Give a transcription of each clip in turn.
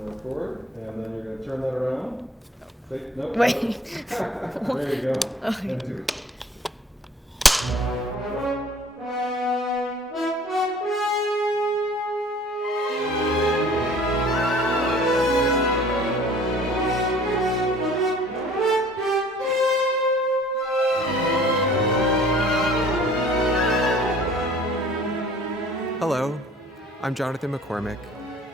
going to record, and then you're going to turn that around. Say, nope. Wait. There you go. Okay. And two. Hello, I'm Jonathan McCormick,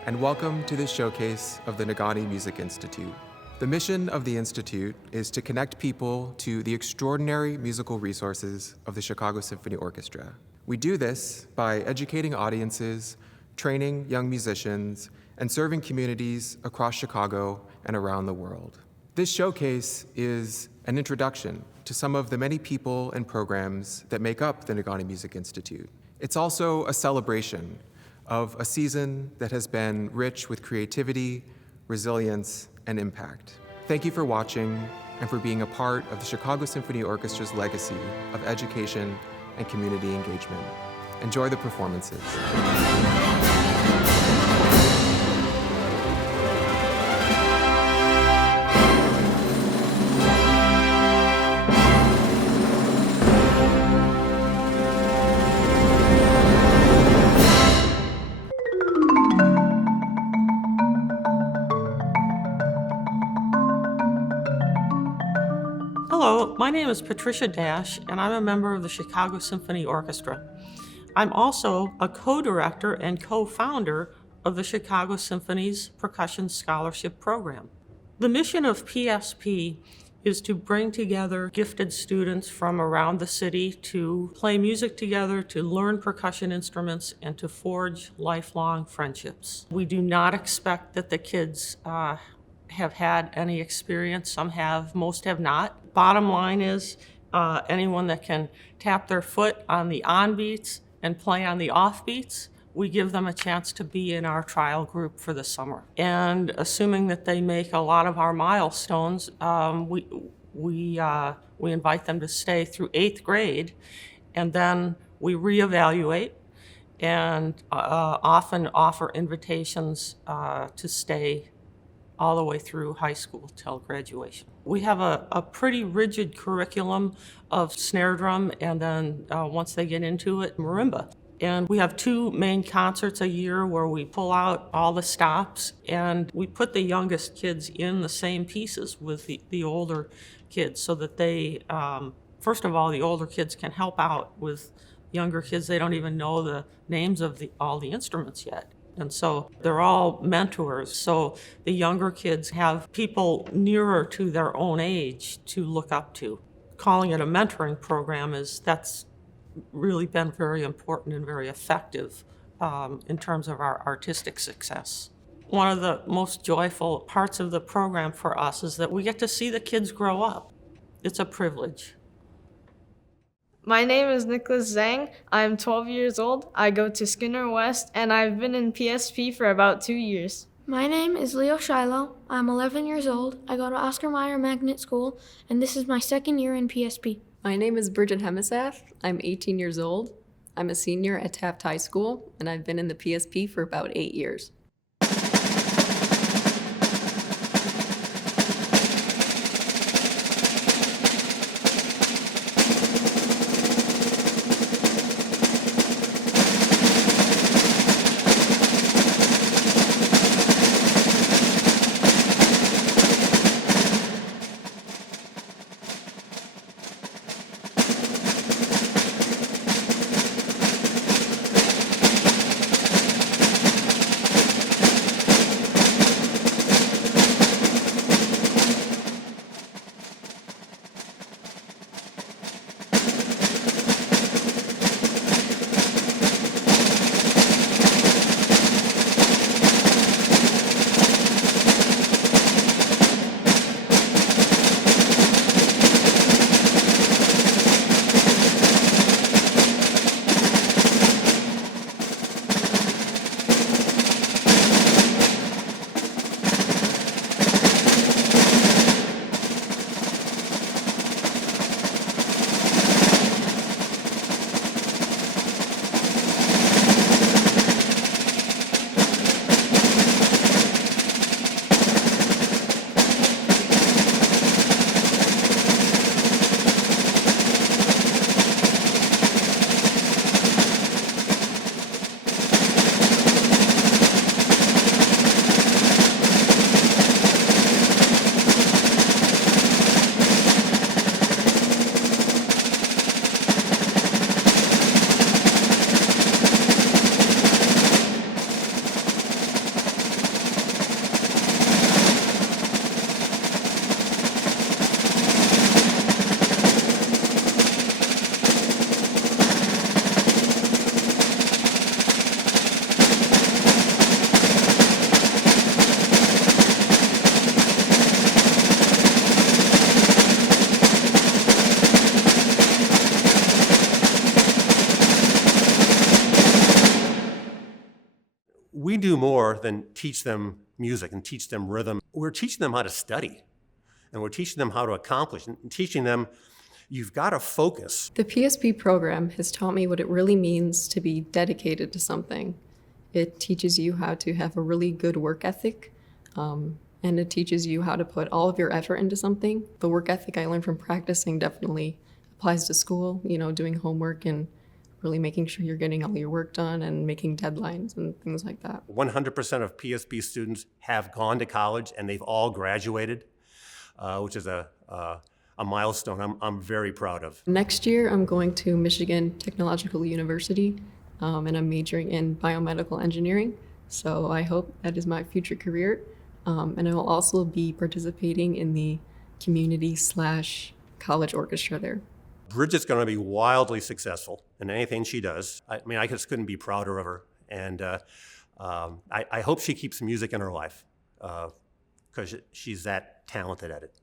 and welcome to this showcase of the Negaunee Music Institute. The mission of the Institute is to connect people to the extraordinary musical resources of the Chicago Symphony Orchestra. We do this by educating audiences, training young musicians, and serving communities across Chicago and around the world. This showcase is an introduction to some of the many people and programs that make up the Negaunee Music Institute. It's also a celebration of a season that has been rich with creativity, resilience, and impact. Thank you for watching and for being a part of the Chicago Symphony Orchestra's legacy of education and community engagement. Enjoy the performances. Hello, my name is Patricia Dash, and I'm a member of the Chicago Symphony Orchestra. I'm also a co-director and co-founder of the Chicago Symphony's Percussion Scholarship Program. The mission of PSP is to bring together gifted students from around the city to play music together, to learn percussion instruments, and to forge lifelong friendships. We do not expect that the kids have had any experience. Some have, most have not. Bottom line is anyone that can tap their foot on the on beats and play on the off beats, we give them a chance to be in our trial group for the summer. And assuming that they make a lot of our milestones, we invite them to stay through 8th grade, and then we reevaluate and often offer invitations to stay all the way through high school till graduation. We have a pretty rigid curriculum of snare drum, and then once they get into it, marimba. And we have 2 main concerts a year where we pull out all the stops, and we put the youngest kids in the same pieces with the older kids so that they, first of all, the older kids can help out with younger kids. They don't even know the names of all the instruments yet. And so they're all mentors. So the younger kids have people nearer to their own age to look up to. Calling it a mentoring program that's really been very important and very effective in terms of our artistic success. One of the most joyful parts of the program for us is that we get to see the kids grow up. It's a privilege. My name is Nicholas Zhang. I'm 12 years old. I go to Skinner West, and I've been in PSP for about 2 years. My name is Leo Shiloh. I'm 11 years old. I go to Oscar Mayer Magnet School, and this is my 2nd year in PSP. My name is Bridget Hemisath. I'm 18 years old. I'm a senior at Taft High School, and I've been in the PSP for about 8 years. more than teach them music and teach them rhythm. We're teaching them how to study, and we're teaching them how to accomplish, and teaching them you've got to focus. The PSP program has taught me what it really means to be dedicated to something. It teaches you how to have a really good work ethic, and it teaches you how to put all of your effort into something. The work ethic I learned from practicing definitely applies to school, doing homework and really making sure you're getting all your work done and making deadlines and things like that. 100% of PSP students have gone to college, and they've all graduated, which is a milestone I'm very proud of. Next year, I'm going to Michigan Technological University, and I'm majoring in biomedical engineering. So I hope that is my future career. And I will also be participating in the community/college orchestra there. Bridget's going to be wildly successful in anything she does. I mean, I just couldn't be prouder of her. And I hope she keeps music in her life because she's that talented at it.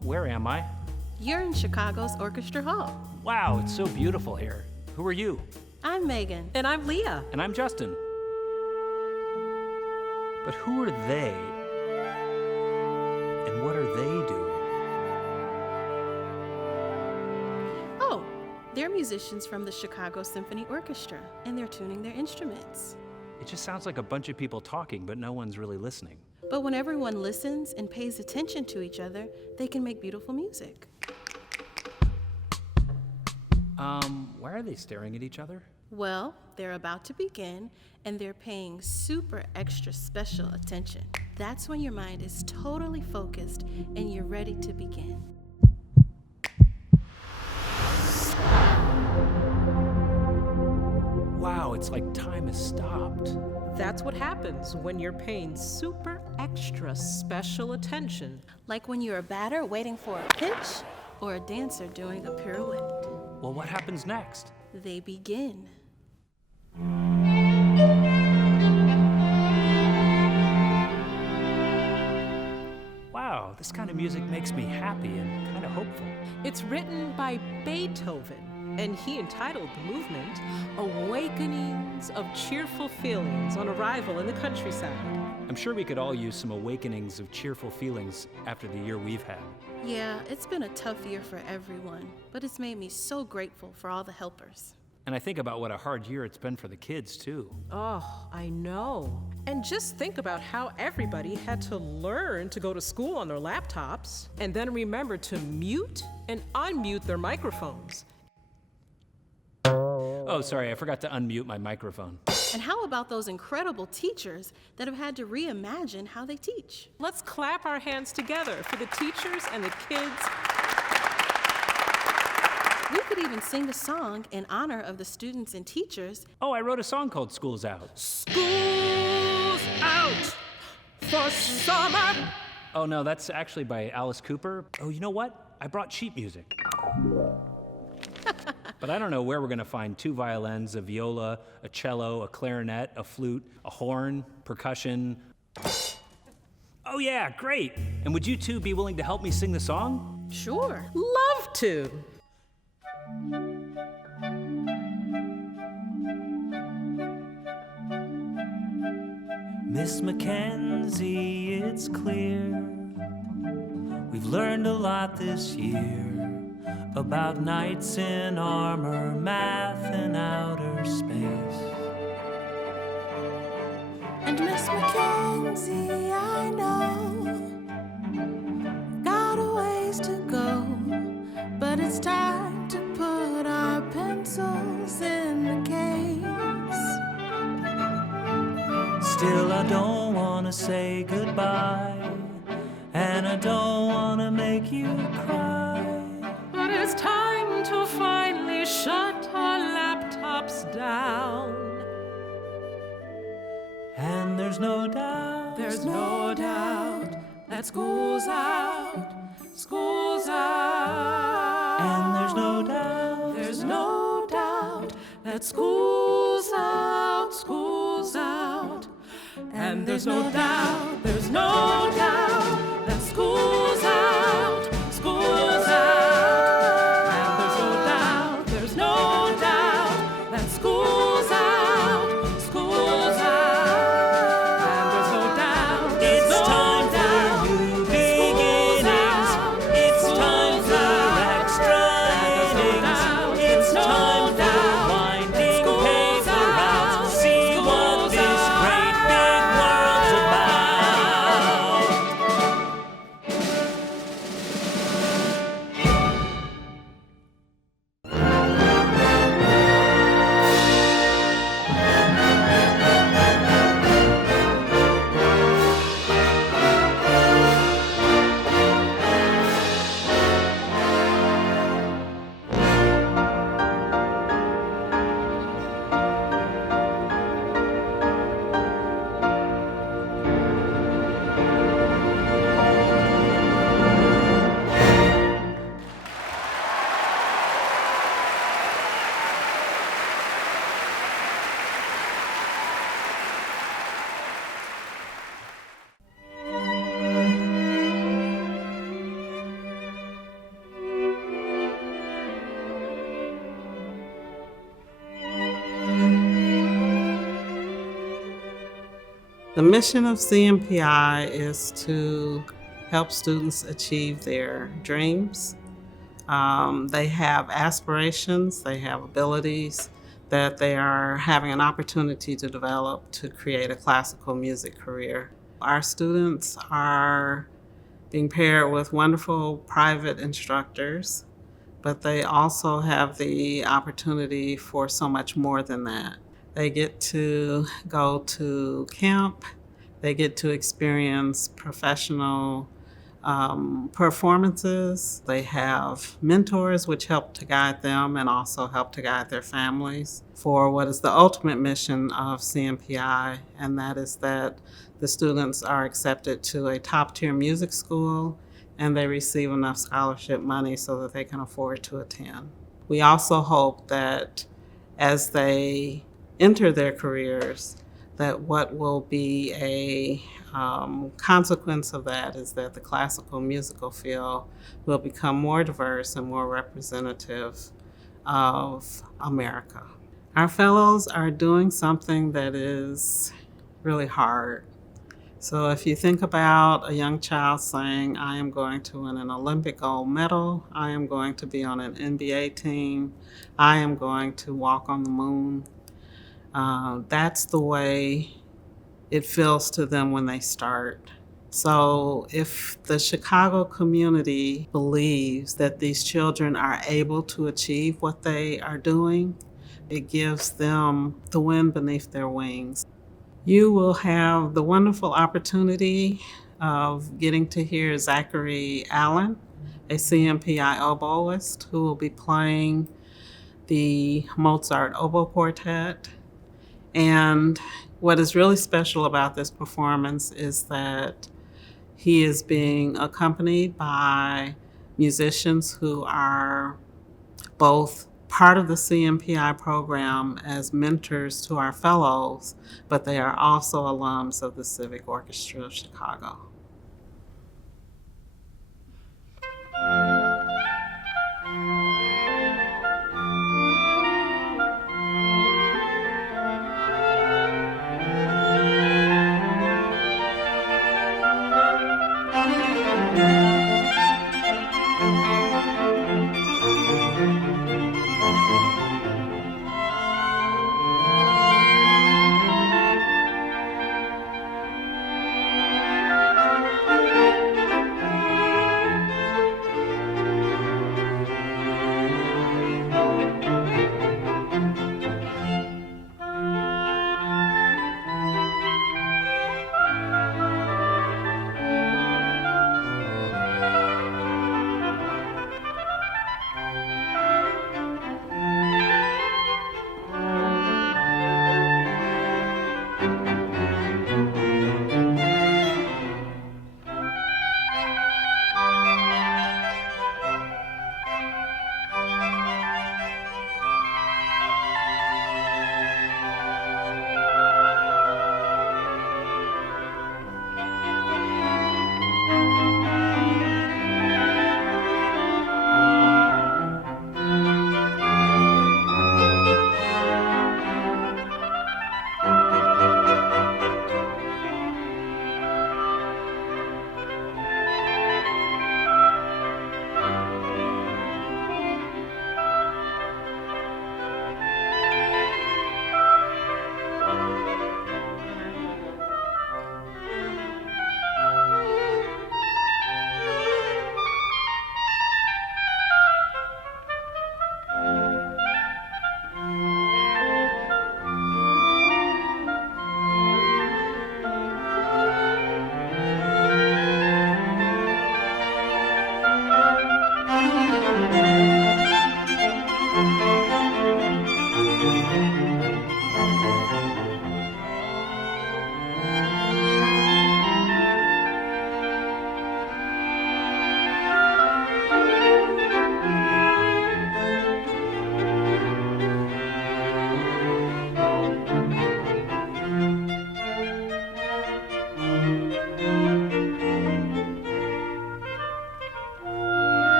Where am I? You're in Chicago's Orchestra Hall. Wow, it's so beautiful here. Who are you? I'm Megan. And I'm Leah. And I'm Justin. But who are they? And what are they doing? Oh, they're musicians from the Chicago Symphony Orchestra, and they're tuning their instruments. It just sounds like a bunch of people talking, but no one's really listening. But when everyone listens and pays attention to each other, they can make beautiful music. Why are they staring at each other? Well, they're about to begin, and they're paying super extra special attention. That's when your mind is totally focused and you're ready to begin. Wow, it's like time has stopped. That's what happens when you're paying super extra special attention. Like when you're a batter waiting for a pitch or a dancer doing a pirouette. Well, what happens next? They begin. Wow, this kind of music makes me happy and kind of hopeful. It's written by Beethoven, and he entitled the movement Awakenings of Cheerful Feelings on Arrival in the Countryside. I'm sure we could all use some awakenings of cheerful feelings after the year we've had. Yeah, it's been a tough year for everyone, but it's made me so grateful for all the helpers. And I think about what a hard year it's been for the kids, too. Oh, I know. And just think about how everybody had to learn to go to school on their laptops and then remember to mute and unmute their microphones. Oh, sorry, I forgot to unmute my microphone. And how about those incredible teachers that have had to reimagine how they teach? Let's clap our hands together for the teachers and the kids. We could even sing a song in honor of the students and teachers. Oh, I wrote a song called School's Out. School's out for summer. Oh, no, that's actually by Alice Cooper. Oh, you know what? I brought sheet music. But I don't know where we're going to find 2 violins, a viola, a cello, a clarinet, a flute, a horn, percussion. Oh, yeah, great. And would you 2 be willing to help me sing the song? Sure. Love to. Miss Mackenzie, it's clear we've learned a lot this year about knights in armor, math, and outer space. And Miss Mackenzie, I know got a ways to go, but it's time to put our pencils in the case. Still, I don't want to say goodbye, and I don't want to make you cry. But it's time to finally shut our laptops down. And there's no doubt that school's out, school's out. And there's no doubt that school's out, school's out. And there's no doubt that school's out, school's out. The mission of CMPI is to help students achieve their dreams. They have aspirations, they have abilities that they are having an opportunity to develop to create a classical music career. Our students are being paired with wonderful private instructors but they also have the opportunity for so much more than that. They get to go to camp, they get to experience professional performances. They have mentors which help to guide them and also help to guide their families for what is the ultimate mission of CMPI, and that is that the students are accepted to a top-tier music school and they receive enough scholarship money so that they can afford to attend. We also hope that as they enter their careers, that what will be a consequence of that is that the classical musical field will become more diverse and more representative of America. Our fellows are doing something that is really hard. So if you think about a young child saying, I am going to win an Olympic gold medal, I am going to be on an NBA team, I am going to walk on the moon, that's the way it feels to them when they start. So if the Chicago community believes that these children are able to achieve what they are doing, it gives them the wind beneath their wings. You will have the wonderful opportunity of getting to hear Zachary Allen, a CMPI oboist, who will be playing the Mozart Oboe Quartet. And what is really special about this performance is that he is being accompanied by musicians who are both part of the CMPI program as mentors to our fellows, but they are also alums of the Civic Orchestra of Chicago.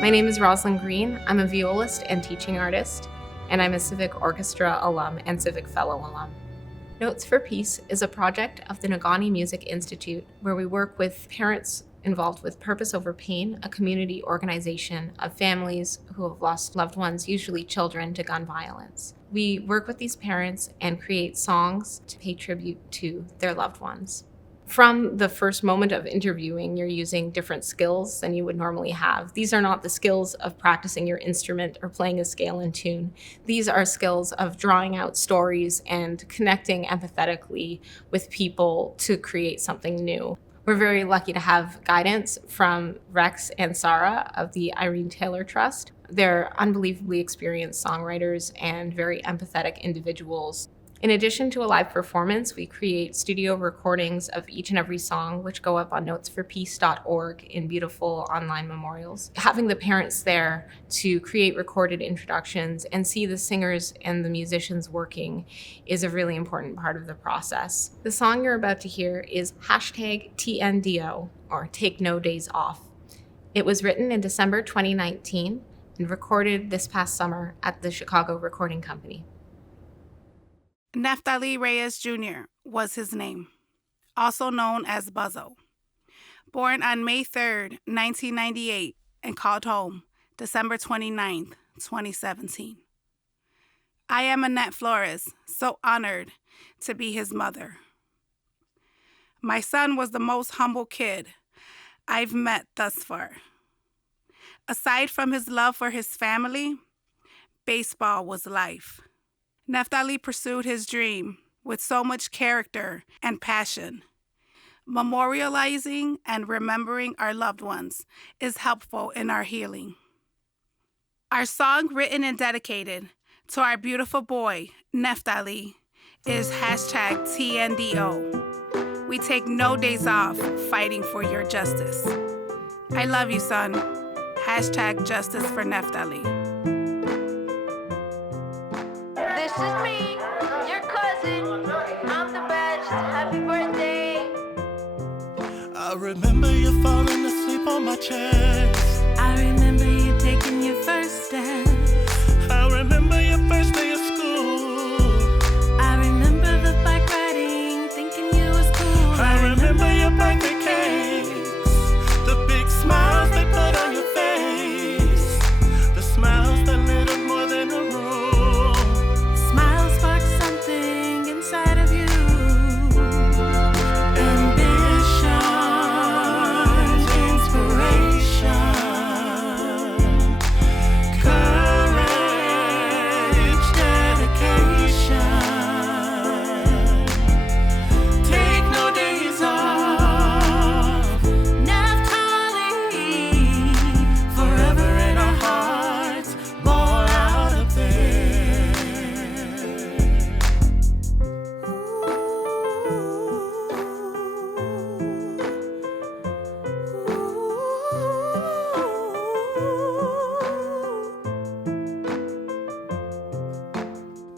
My name is Rosalind Green. I'm a violist and teaching artist, and I'm a Civic Orchestra alum and Civic Fellow alum. Notes for Peace is a project of the Negaunee Music Institute where we work with parents involved with Purpose Over Pain, a community organization of families who have lost loved ones, usually children, to gun violence. We work with these parents and create songs to pay tribute to their loved ones. From the first moment of interviewing, you're using different skills than you would normally have. These are not the skills of practicing your instrument or playing a scale and tune. These are skills of drawing out stories and connecting empathetically with people to create something new. We're very lucky to have guidance from Rex and Sarah of the Irene Taylor Trust. They're unbelievably experienced songwriters and very empathetic individuals. In addition to a live performance, we create studio recordings of each and every song, which go up on notesforpeace.org in beautiful online memorials. Having the parents there to create recorded introductions and see the singers and the musicians working is a really important part of the process. The song you're about to hear is #TNDO, or Take No Days Off. It was written in December 2019 and recorded this past summer at the Chicago Recording Company. Neftali Reyes Jr. was his name, also known as Buzzo. Born on May 3, 1998, and called home December 29, 2017. I am Annette Flores, so honored to be his mother. My son was the most humble kid I've met thus far. Aside from his love for his family, baseball was life. Neftali pursued his dream with so much character and passion. Memorializing and remembering our loved ones is helpful in our healing. Our song, written and dedicated to our beautiful boy, Neftali, is #TNDO. We take no days off fighting for your justice. I love you, son. #Justice for Neftali. This is me, your cousin. I'm the best. Happy birthday. I remember you falling asleep on my chest. I remember you taking your first step. I remember your first day of school. I remember the bike riding, thinking you was cool. I remember your birthday cakes, the big smiles they put on your face, the smiles that lit up more than a room. Smile sparks something inside of you. Ambition, inspiration, courage, dedication. Take no days off. Neftali, forever in our hearts, born out of there.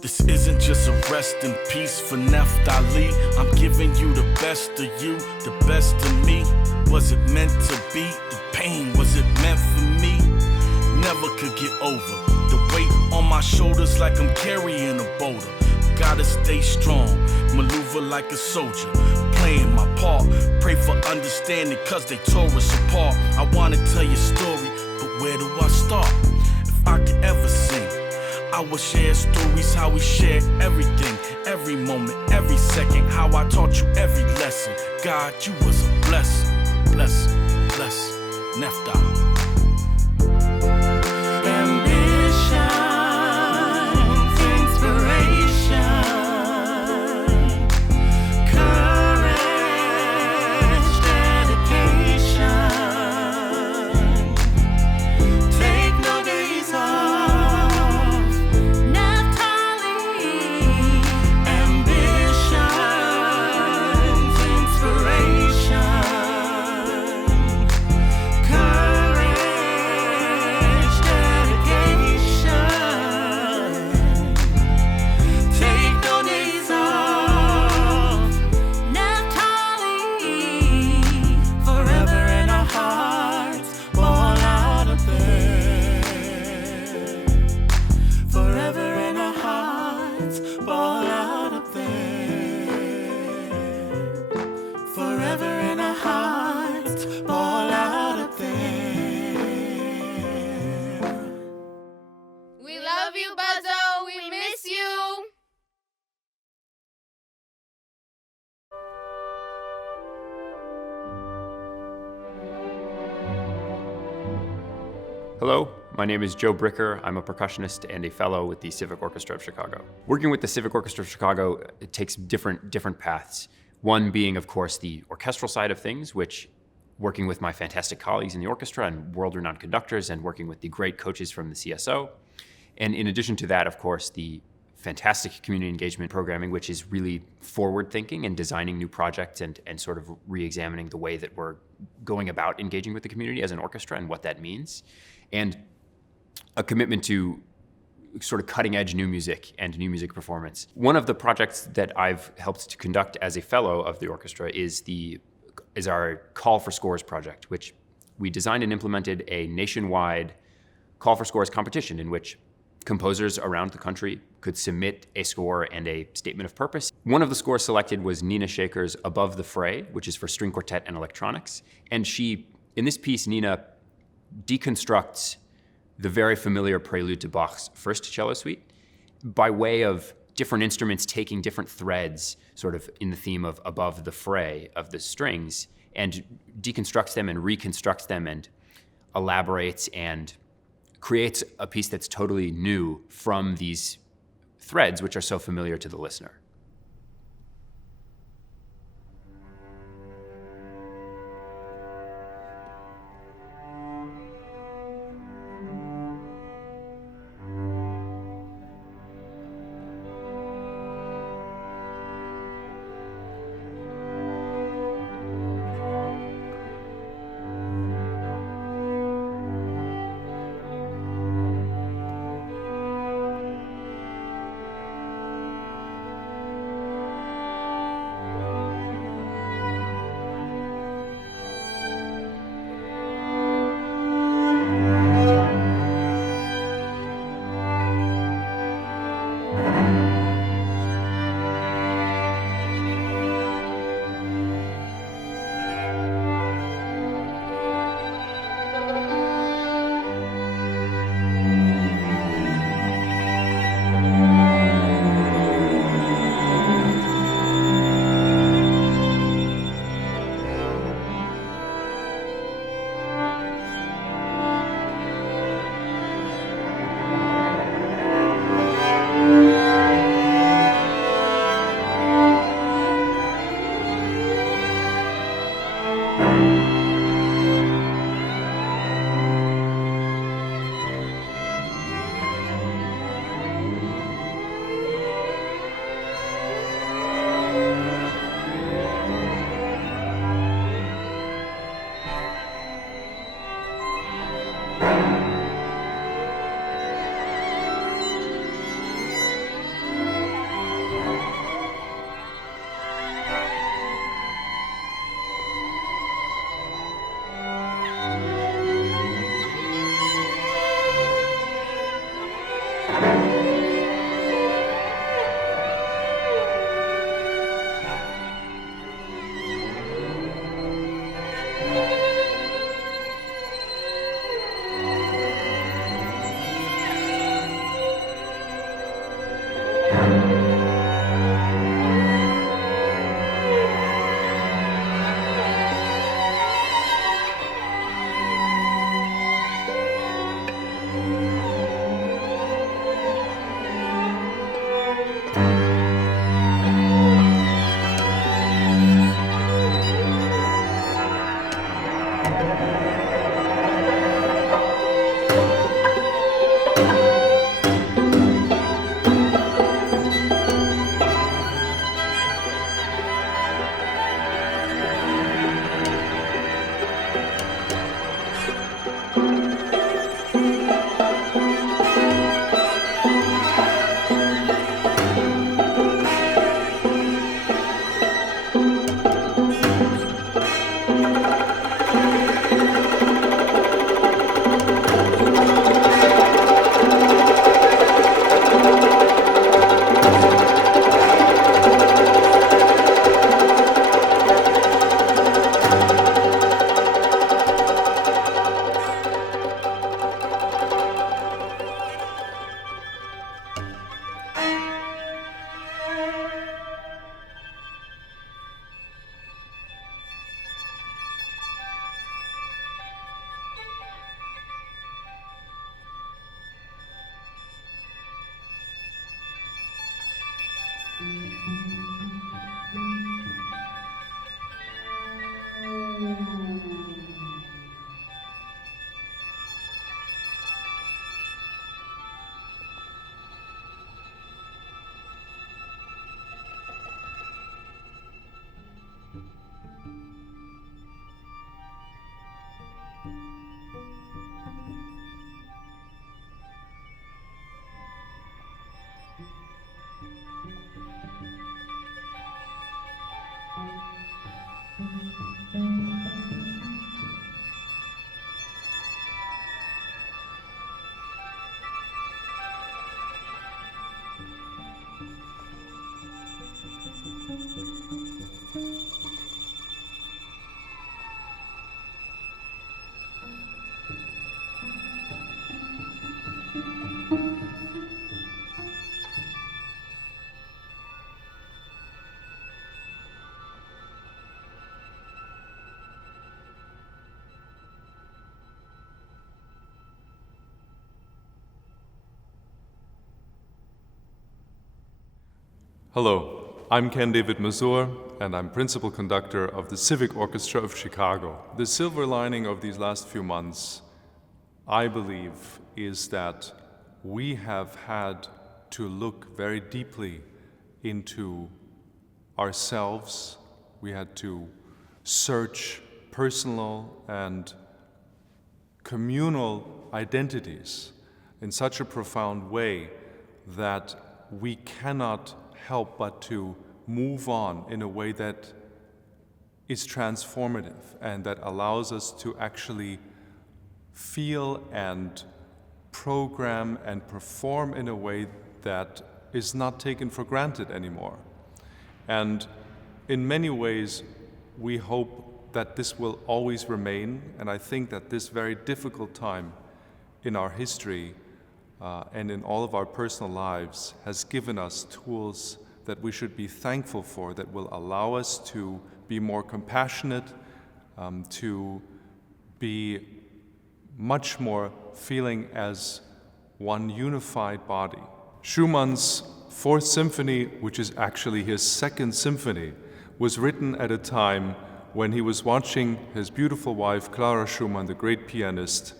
This isn't just a rest in peace for Neftali. I'm giving you the best of you, the best of me. Was it meant to be? The pain, was it meant for me? Never could get over the weight on my shoulders like I'm carrying a boulder. Gotta stay strong, maneuver like a soldier, playing my part. Pray for understanding cause they tore us apart. I wanna tell your story, but where do I start? If I could ever sing, I would share stories, how we shared everything, every moment, every second, how I taught you every lesson. God, you was a blessing, bless, bless, Neftali. Ambition, inspiration, courage, dedication. Take no days off. Neftali, ambition, inspiration, courage, dedication. Take no days off. Neftali, forever in our hearts, born out of there. Forever in our hearts, born out of there. Forever in our hearts, born out of there. We love you, Buzzo. We miss you. Hello, my name is Joe Bricker. I'm a percussionist and a fellow with the Civic Orchestra of Chicago. Working with the Civic Orchestra of Chicago, it takes different paths. One being, of course, the orchestral side of things, which working with my fantastic colleagues in the orchestra and world-renowned conductors and working with the great coaches from the CSO. And in addition to that, of course, the fantastic community engagement programming, which is really forward-thinking and designing new projects and sort of re-examining the way that we're going about engaging with the community as an orchestra and what that means. And a commitment to sort of cutting-edge new music and new music performance. One of the projects that I've helped to conduct as a fellow of the orchestra is our Call for Scores project, which we designed and implemented a nationwide Call for Scores competition in which composers around the country could submit a score and a statement of purpose. One of the scores selected was Nina Shaker's Above the Fray, which is for string quartet and electronics. And in this piece, Nina deconstructs the very familiar prelude to Bach's First Cello Suite by way of different instruments taking different threads, sort of in the theme of above the fray of the strings, and deconstructs them and reconstructs them and elaborates and creates a piece that's totally new from these threads, which are so familiar to the listener. Hello, I'm David Mazur, and I'm principal conductor of the Civic Orchestra of Chicago. The silver lining of these last few months, I believe, is that we have had to look very deeply into ourselves. We had to search personal and communal identities in such a profound way that we cannot help but to move on in a way that is transformative and that allows us to actually feel and program and perform in a way that is not taken for granted anymore. And in many ways, we hope that this will always remain, and I think that this very difficult time in our history and in all of our personal lives has given us tools that we should be thankful for, that will allow us to be more compassionate, to be much more feeling as one unified body. Schumann's Fourth Symphony, which is actually his second symphony, was written at a time when he was watching his beautiful wife, Clara Schumann, the great pianist,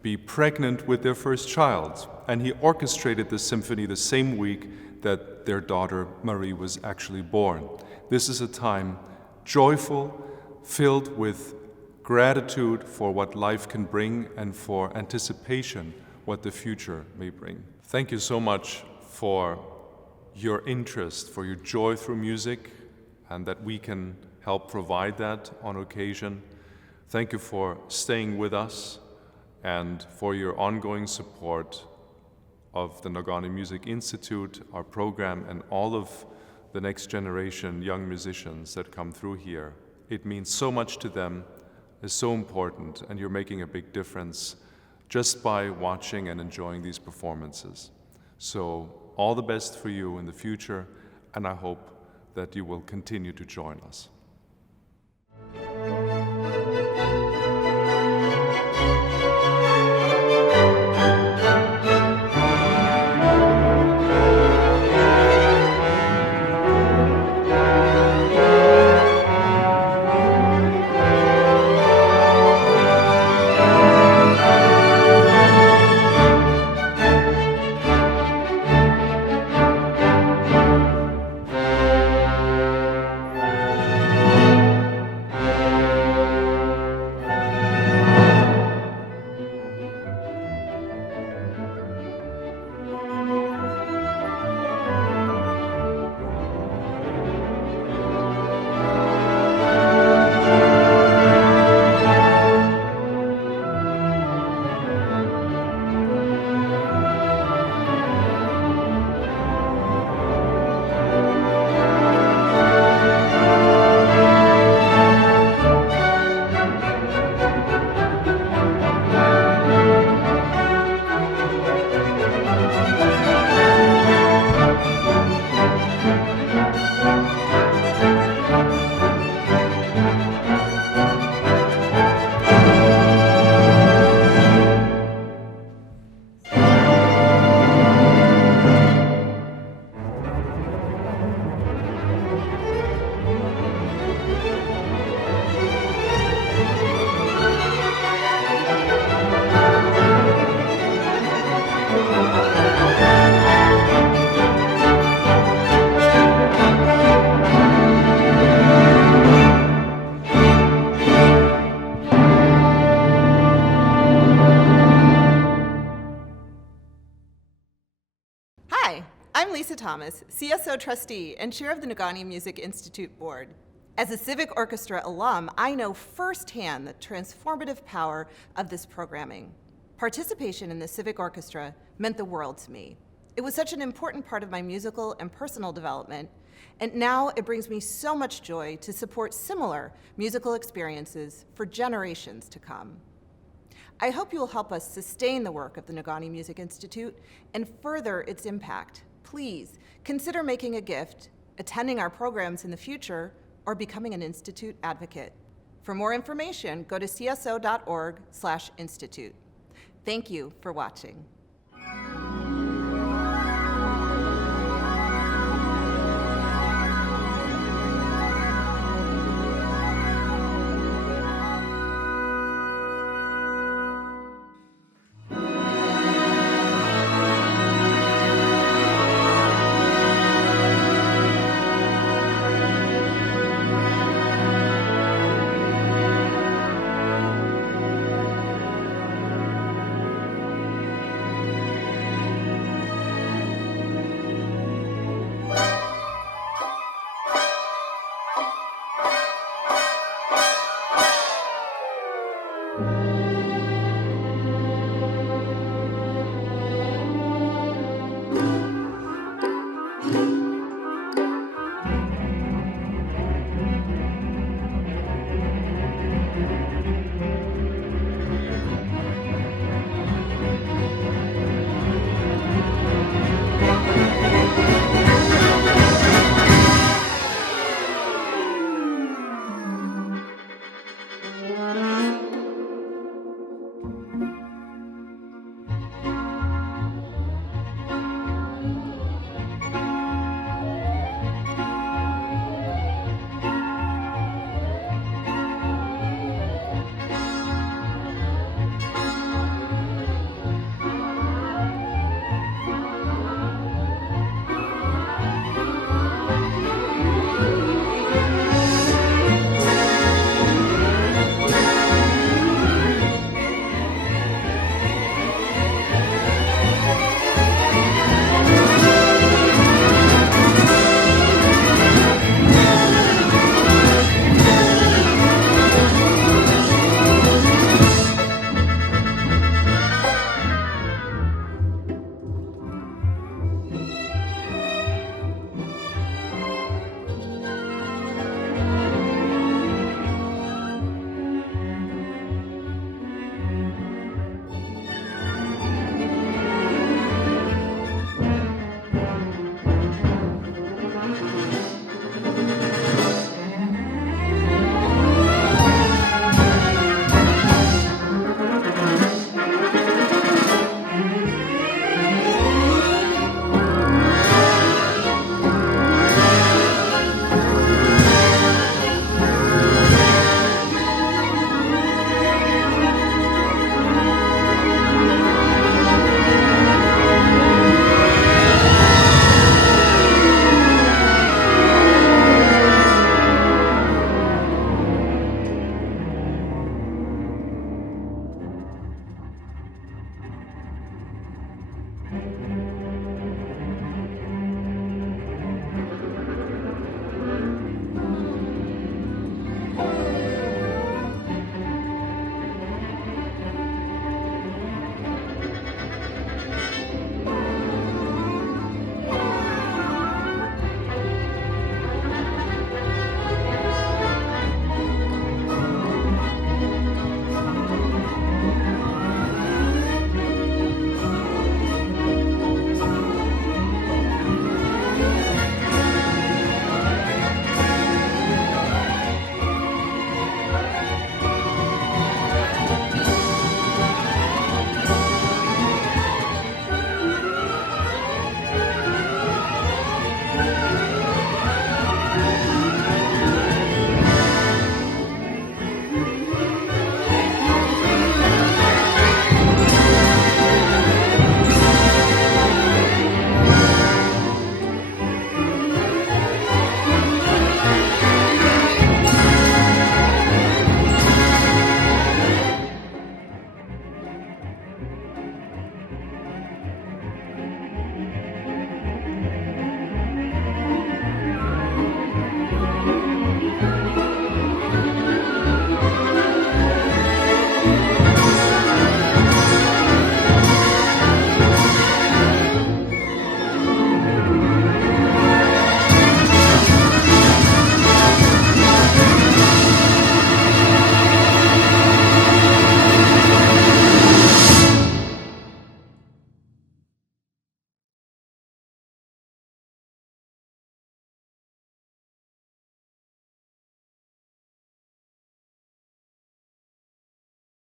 be pregnant with their first child. And he orchestrated the symphony the same week that their daughter Marie was actually born. This is a time joyful, filled with gratitude for what life can bring and for anticipation what the future may bring. Thank you so much for your interest, for your joy through music, and that we can help provide that on occasion. Thank you for staying with us and for your ongoing support of the Negaunee Music Institute, our program, and all of the next generation young musicians that come through here. It means so much to them, is so important, and you're making a big difference just by watching and enjoying these performances. So all the best for you in the future, and I hope that you will continue to join us. Hi, I'm Lisa Thomas, CSO trustee and chair of the Negaunee Music Institute board. As a Civic Orchestra alum, I know firsthand the transformative power of this programming. Participation in the Civic Orchestra meant the world to me. It was such an important part of my musical and personal development, and now it brings me so much joy to support similar musical experiences for generations to come. I hope you will help us sustain the work of the Negaunee Music Institute and further its impact. Please consider making a gift, attending our programs in the future, or becoming an Institute advocate. For more information, go to cso.org/institute. Thank you for watching.